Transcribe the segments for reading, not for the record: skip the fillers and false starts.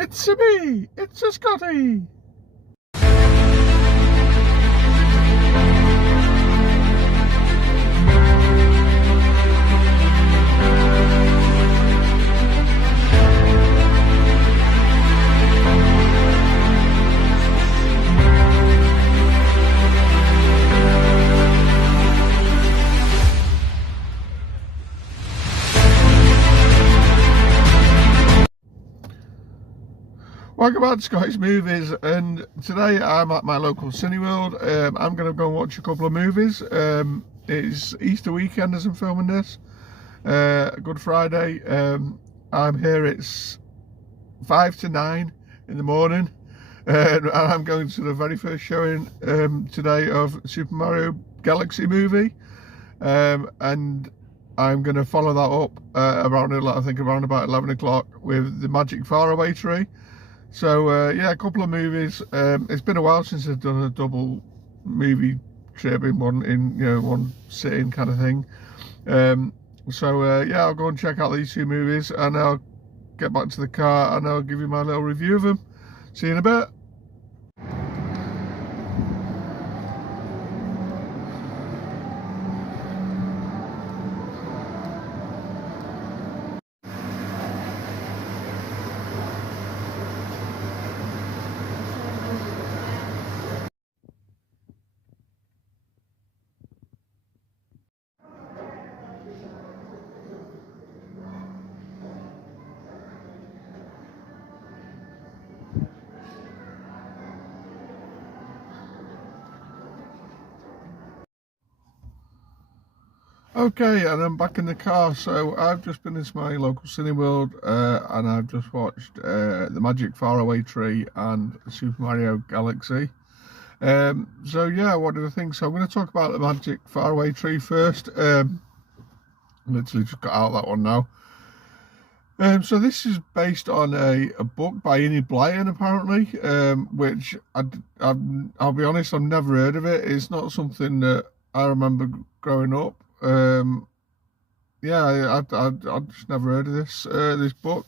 It's a me, it's a Scotty. Welcome back to Scotty's Movies, and today I'm at my local Cineworld. I'm going to go and watch a couple of movies. It's Easter weekend as I'm filming this, Good Friday. I'm here, it's 5 to 9 in the morning, and I'm going to the very first showing today of Super Mario Galaxy movie, and I'm going to follow that up around about 11 o'clock with the Magic Faraway Tree. So yeah, a couple of movies. It's been a while since I've done a double movie trip in one sitting kind of thing. So yeah, I'll go and check out these two movies, and I'll get back to the car and I'll give you my little review of them. See you in a bit. Okay, and I'm back in the car. So I've just been into my local Cineworld, and I've just watched the Magic Faraway Tree and Super Mario Galaxy. So yeah, what do I think? So I'm going to talk about the Magic Faraway Tree first. Literally just got out that one now. So this is based on a book by Enid Blyton, apparently, which I'll be honest, I've never heard of it. It's not something that I remember growing up. Yeah, I just never heard of this book.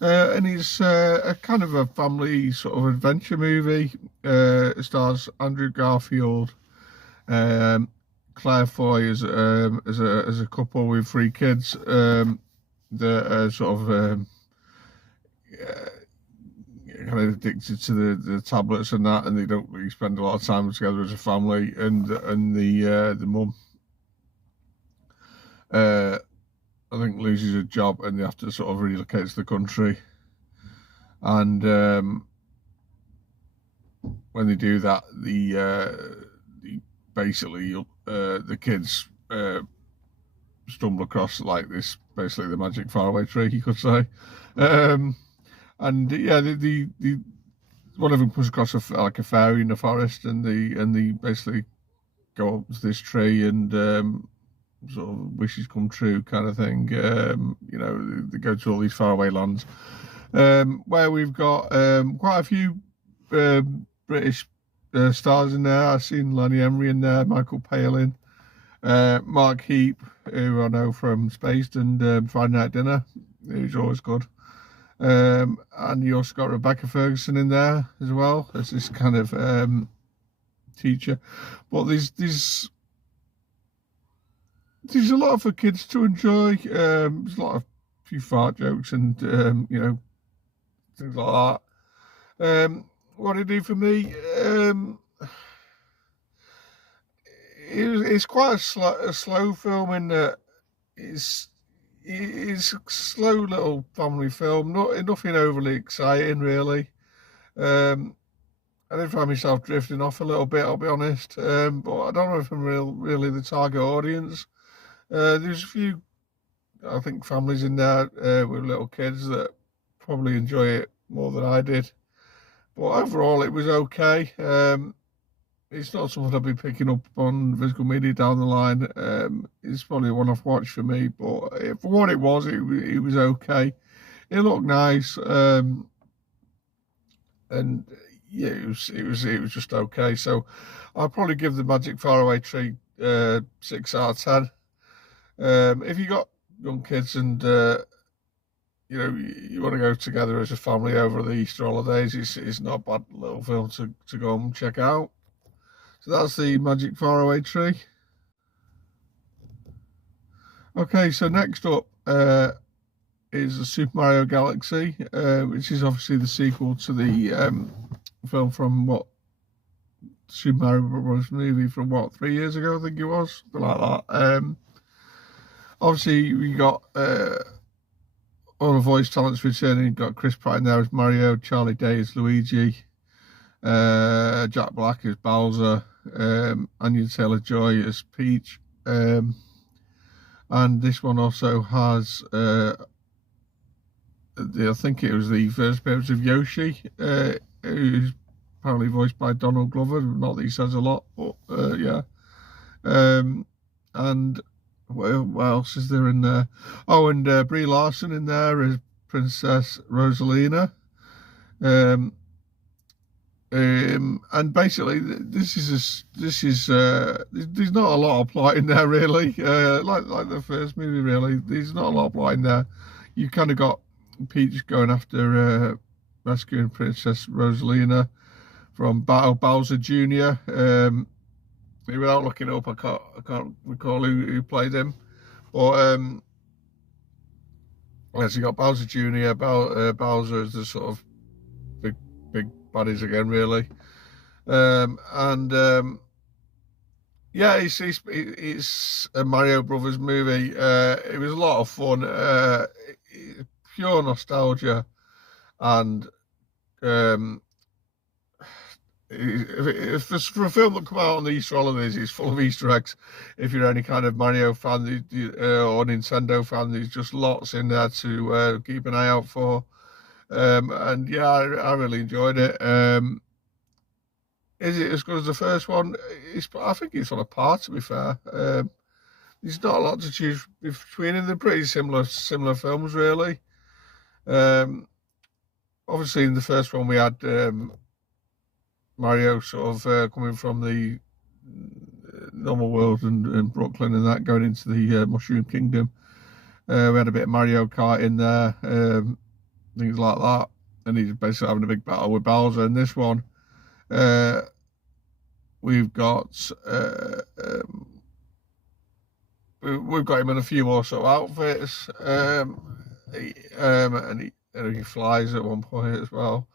And it's a kind of a family sort of adventure movie. It stars Andrew Garfield, Claire Foy as a couple with 3 kids. That are sort of kind of addicted to the tablets and that, and they don't really spend a lot of time together as a family. And the mum, I think, loses her job, and they have to sort of relocate to the country. And when they do that, the kids stumble across like this, basically the Magic Faraway Tree, you could say. And yeah, the one of them comes across a fairy in the forest, and they basically go up to this tree, and sort of wishes come true kind of thing. You know, they go to all these faraway lands, where we've got quite a few British stars in there. I've seen Lenny Emery in there, Michael Palin, Mark Heap, who I know from Spaced and Friday Night Dinner, who's always good. And you also got Rebecca Ferguson in there as well as this kind of teacher. But there's a lot for kids to enjoy. There's a few fart jokes and you know, things like that. What did it do for me? It's quite a slow film in that it's a slow little family film, nothing overly exciting really. I did find myself drifting off a little bit, I'll be honest, but I don't know if I'm really the target audience. There's a few, I think, families in there with little kids that probably enjoy it more than I did, but overall it was okay. It's not something I'll be picking up on physical media down the line. It's probably a one-off watch for me, but for what it was okay. It looked nice, and yeah, it was just okay. So I'll probably give the Magic Faraway Tree 6 out of 10. If you got young kids and you know, you want to go together as a family over the Easter holidays, it's not a bad little film to go and check out. So that's the Magic Faraway Tree. Okay, so next up is the Super Mario Galaxy, which is obviously the sequel to the film from Super Mario Bros. Movie from 3 years ago, I think it was, something like that. Obviously, we got all the voice talents returning. You've got Chris Pratt in there as Mario, Charlie Day as Luigi, Jack Black as Bowser, Anya Taylor-Joy as Peach, and this one also has, I think it was the first appearance of Yoshi, who's apparently voiced by Donald Glover. Not that he says a lot, but yeah. And what else is there in there? Oh, and Brie Larson in there as Princess Rosalina. And basically, there's not a lot of plot in there really. Like the first movie, really, there's not a lot of plot in there. You kind of got Peach going after rescuing Princess Rosalina from Bowser Jr. Without looking up, I can't recall who played him, but yes, you got Bowser Jr. Bowser is the sort of big baddies again, really, yeah, it's a Mario Brothers movie. It was a lot of fun, pure nostalgia, and if it's for a film that come out on the Easter holidays, it's full of Easter eggs. If you're any kind of Mario fan or Nintendo fan, there's just lots in there to keep an eye out for. And yeah, I really enjoyed it. Is it as good as the first one? I think it's on a par, to be fair. There's not a lot to choose between, and they're pretty similar films, really. Obviously, in the first one, we had Mario sort of coming from the normal world and Brooklyn and that, going into the Mushroom Kingdom. We had a bit of Mario Kart in there, things like that, and he's basically having a big battle with Bowser. In this one, we've got him in a few more sort of outfits, and he flies at one point as well.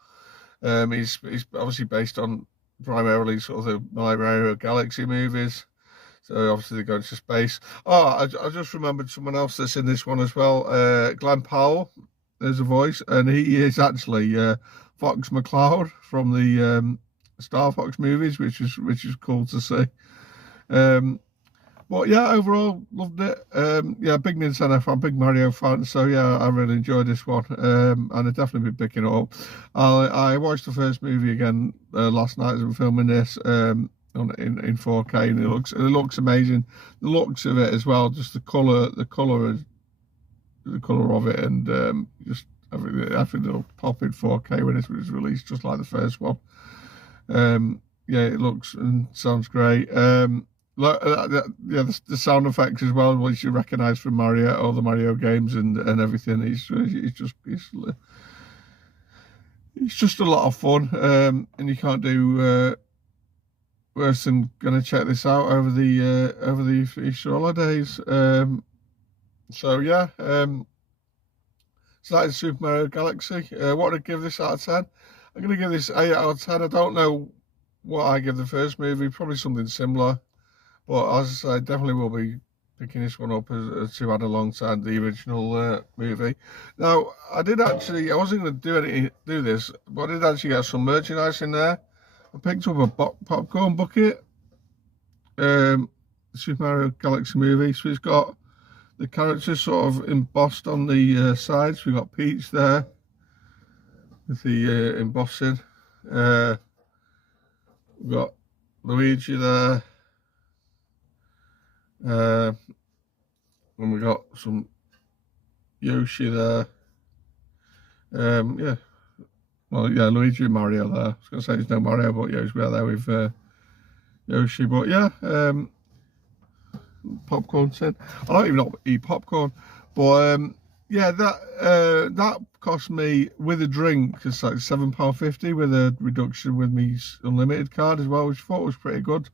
He's obviously based on primarily sort of the Mario Galaxy movies, so obviously they're going to space. Oh, I just remembered someone else that's in this one as well. Glenn Powell, there's a voice, and he is actually Fox McCloud from the Star Fox movies, which is cool to see. But yeah, overall loved it. Yeah, big Nintendo fan, big Mario fan. So yeah, I really enjoyed this one, and I've definitely been picking it up. I watched the first movie again last night as I'm filming this in 4K, and it looks amazing. The looks of it as well, just the colour of it, and just everything. I think it'll pop in 4K when it's released, just like the first one. Yeah, it looks and sounds great. Yeah, the sound effects as well, which you recognise from Mario, all the Mario games and everything. It's just a lot of fun, and you can't do worse than going to check this out over the Easter holidays. So yeah, so that is Super Mario Galaxy. What would I give this out of 10? I'm going to give this 8 out of 10. I don't know what I give the first movie, probably something similar. But as I say, definitely will be picking this one up as to add alongside the original movie. Now, I wasn't going to do this, but I did actually get some merchandise in there. I picked up a popcorn bucket, Super Mario Galaxy movie. So it's got the characters sort of embossed on the sides. We've got Peach there with the embossing. We've got Luigi there. And we got some Yoshi there. Yeah. Well, yeah, Luigi and Mario there. I was going to say there's no Mario, but yeah, he's there with Yoshi. But yeah, popcorn tin. I don't even eat popcorn, but yeah, that cost me with a drink. It's like £7.50 with a reduction with me unlimited card as well, which I thought was pretty good.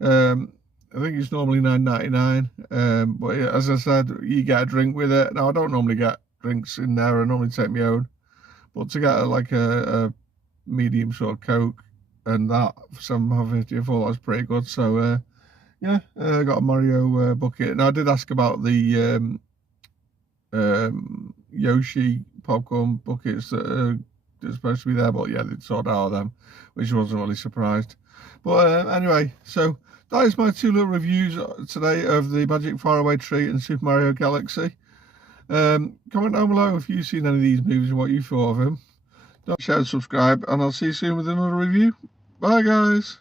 I think it's normally £9.99, but yeah, as I said, you get a drink with it. Now I don't normally get drinks in there. I normally take my own, but to get like a medium sort of Coke and that for £7.50, I thought that was pretty good. So yeah, I got a Mario bucket. And I did ask about the Yoshi popcorn buckets that are supposed to be there, but yeah, they'd sorted out of them, which I wasn't really surprised. But anyway, so that is my two little reviews today of the Magic Faraway Tree and Super Mario Galaxy. Comment down below if you've seen any of these movies and what you thought of them. Don't share and subscribe, and I'll see you soon with another review. Bye guys.